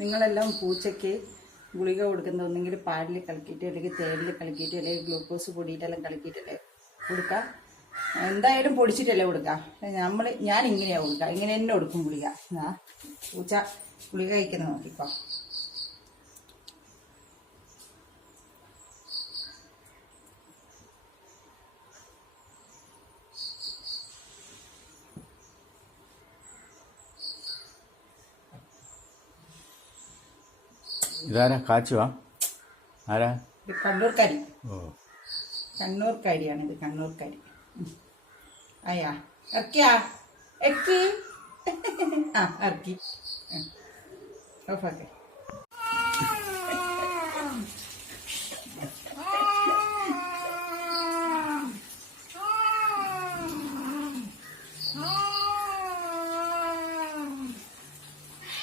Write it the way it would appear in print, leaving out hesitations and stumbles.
നിങ്ങളെല്ലാം പൂച്ചയ്ക്ക് ഗുളിക കൊടുക്കുന്ന ഒന്നെങ്കിൽ പാലിൽ കലക്കിയിട്ട് അല്ലെങ്കിൽ തേനിൽ കലക്കിയിട്ട് അല്ലെങ്കിൽ ഗ്ലൂക്കോസ് പൊടിയിട്ടെല്ലാം കലക്കിയിട്ടല്ലേ കൊടുക്കുക. എന്തായാലും പൊടിച്ചിട്ടല്ലേ കൊടുക്കുക. ഞാൻ ഇങ്ങനെയാണ് കൊടുക്കുക, ഇങ്ങനെ തന്നെ കൊടുക്കും ഗുളിക. പൂച്ച ഗുളിക കഴിക്കുന്ന നോക്കിക്കോ. ഇതാരാ കാച്ചുവാ? ആരാ? കണ്ണൂർക്കാരി. കണ്ണൂർക്കാരിയാണിത്, കണ്ണൂർക്കാരി. അയ്യാ ഇറക്കിയാ ഇറക്കി ഇറക്കി ഓഫാക്കെ.